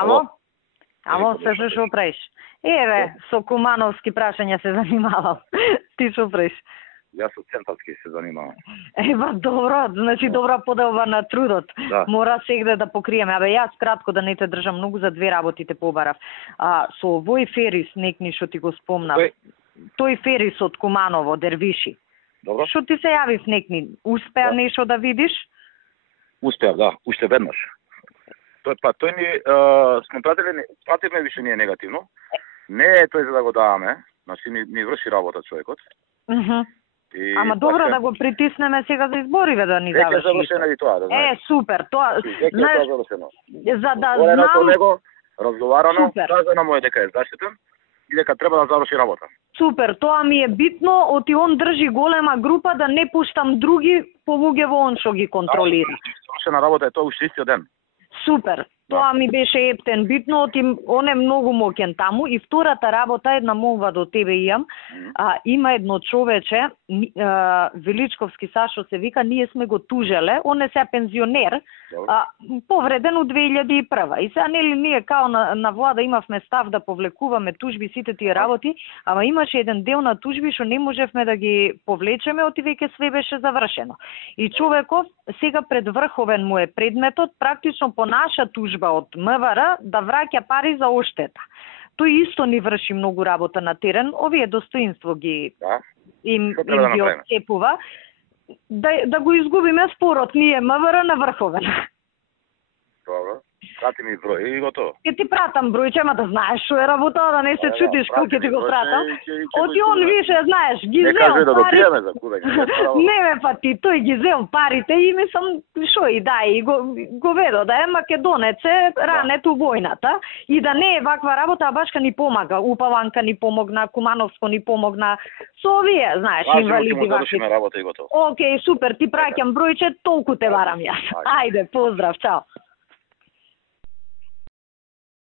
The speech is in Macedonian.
Амо? Амо, се што правиш? Еве, со кумановски прашања се занимавам. Ти што правиш? Јас со центарски се занимавам. Ева, добро, значи добра поделба на трудот. Да. Мора сегде да покриеме. Абе, јас кратко да не те држам многу, за две работи те побарав. Со овој Ферис, некни што ти го спомнав. Тој Ферис од Куманово, Дервиши. Добро. Што ти се јави в некни? Успеа нешто да видиш? Успеав, да, уште веднаш. Тој ни сме пративме више ние негативно. Не е тој за да го даваме, значи ни врши работа човекот. Ама добро да го притиснеме сега за избориве да ни заврши. Веќе завршено и тоа, да знаеш. Супер, тоа. Знаеш, завршено. За да знам со него, разговарано, Супер. кажано му е дека е заштитен и дека треба да заврши работа. Супер, тоа ми е битно, оти он држи голема група да не пуштам други повуќе во он што ги контролира. Завршена работа е тоа уште истиот ден. Супер. Тоа ми беше ептен битно, он е многу моќен таму. И втората работа, една молба до тебе имам. Има едно човече, Величковски Сашо се вика, ние сме го тужеле, он е се пензионер, повреден од 2001. И сега нели ние као на влада имавме став да повлекуваме тужби сите тие работи, ама имаше еден дел на тужби што не можевме да ги повлечеме, оти веќе све беше завршено. И човеков сега пред врховен му е предметот, практично по наша тужба од МВР да враќа пари за оштета. Тој исто ни врши многу работа на терен, овие достоинство ги им ги отцепува. Да го изгубиме спорот, ние МВР на врховен. Добро. Прати ми број и готово. Ке ти пратам бројче, ма да знаеш што е работа, да не се чутиш кој ќе ти го пратам. Оти он више, знаеш, ги зел. Не кажи да допиеме за кудање. Не ме па ти, тој ги зел парите и мислам што и да и го ведо да е македонец е ранет у војната и да не е ваква работа, а башка ни помага. Упаванка ни помогна, Кумановско ни помогна. Со овие, знаеш, инвалиди вакви. Работа и готово. Океј, супер, ти праќам бројче, толку те барам јас. Ајде, поздрав, чао.